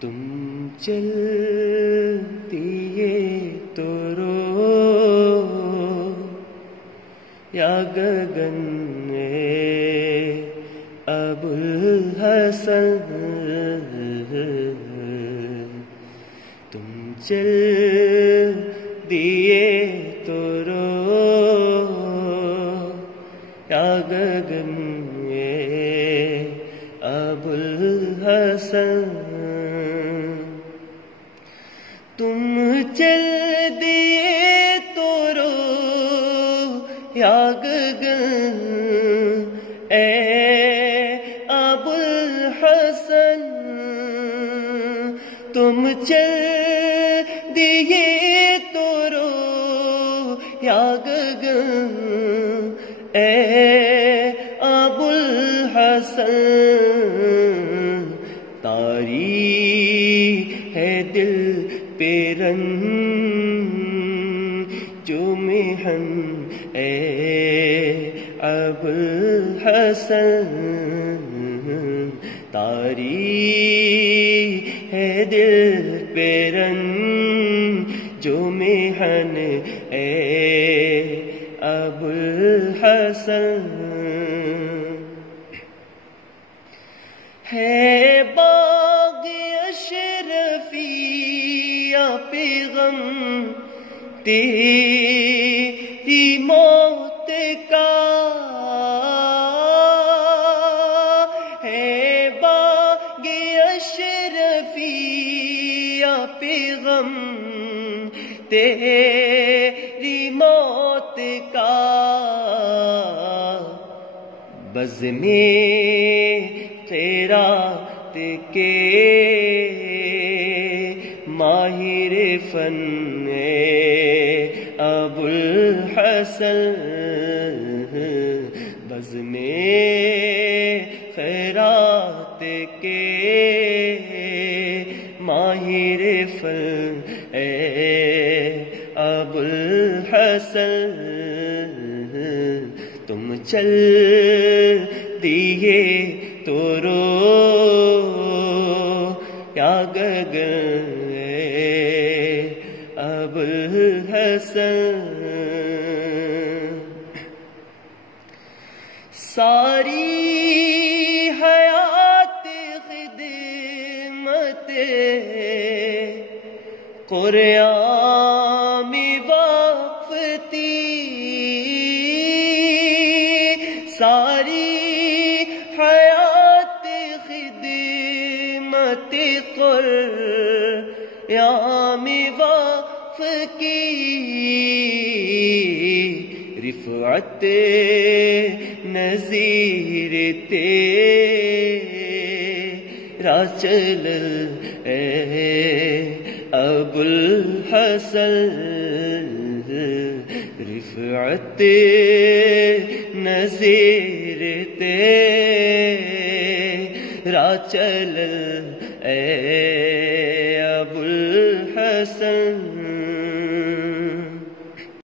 تم چل دیے تو رو یا گگن ابوالحسن، تم چل دیے تو رو یا گگن ابوالحسن، تم چل دیے تو رو یا گگن اے ابوالحسن، تم چل دیے تو رو یا گگن اے ابوالحسن، تاری ہے دل پہ جو محن اے ابوالحسن، تاری ہے دل پہ جو محن اے ابوالحسن، ہے باغ اشرفیہ پہ غم تیری موت کا، ہے باغ اشرفیہ پہ غم تیری موت کا، بزم خیرات کے ماہر فن ابوالحسن، بزم خیرات کے ماہر فن ابوالحسن، تم چل دیے تو رو یا گگن ابوالحسن، ساری حیات خدمت قرآن میں وقف تھی، ساری حیات خدمت قرآن میں وقف کی، رفعت نظیر تیرا چل اے ابوالحسن، رفعت نظیر تیرا چل اے